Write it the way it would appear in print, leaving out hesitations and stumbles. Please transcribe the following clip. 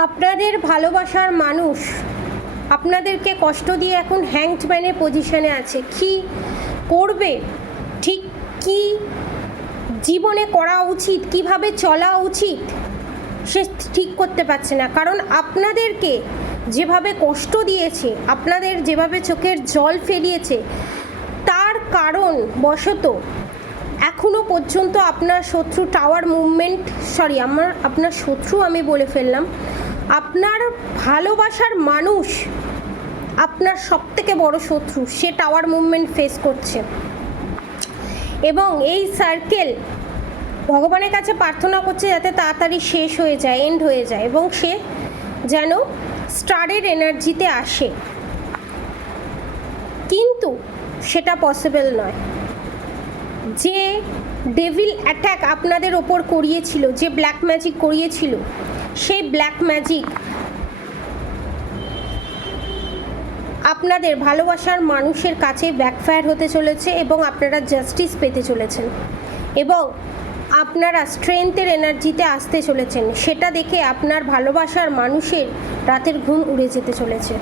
আপনাদের ভালোবাসার মানুষ আপনাদেরকে কষ্ট দিয়ে এখন হ্যাংড ম্যানের পজিশনে আছে। কি করবে, ঠিক কি জীবনে করা উচিত, কিভাবে চলা উচিত সে ঠিক করতে পারছে না। কারণ আপনাদেরকে যেভাবে কষ্ট দিয়েছে, আপনাদের যেভাবে চোখের জল ফেলিয়েছে, তার কারণ বশত এখনও পর্যন্ত আপনার শত্রু টাওয়ার মুভমেন্ট, আপনার শত্রু আমি বলে ফেললাম, আপনার ভালোবাসার মানুষ, আপনার সবথেকে বড় শত্রু, সে টাওয়ার মুভমেন্ট ফেস করছে। এবং এই সার্কেল ভগবানের কাছে প্রার্থনা করছে যাতে তাড়াতাড়ি শেষ হয়ে যায়, এন্ড হয়ে যায়, এবং সে যেন স্টারের এনার্জিতে আসে। কিন্তু সেটা পসিবল নয়। যে ডেভিল অ্যাটাক আপনাদের ওপর করিয়েছিল, যে ব্ল্যাক ম্যাজিক করিয়েছিল, সেই ব্ল্যাক ম্যাজিক আপনাদের ভালোবাসার মানুষের কাছে ব্যাকফায়ার হতে চলেছে এবং আপনারা জাস্টিস পেতে চলেছেন এবং আপনারা স্ট্রেংথের এনার্জিতে আসতে চলেছেন। সেটা দেখে আপনার ভালোবাসার মানুষের রাতের ঘুম উড়ে যেতে চলেছে।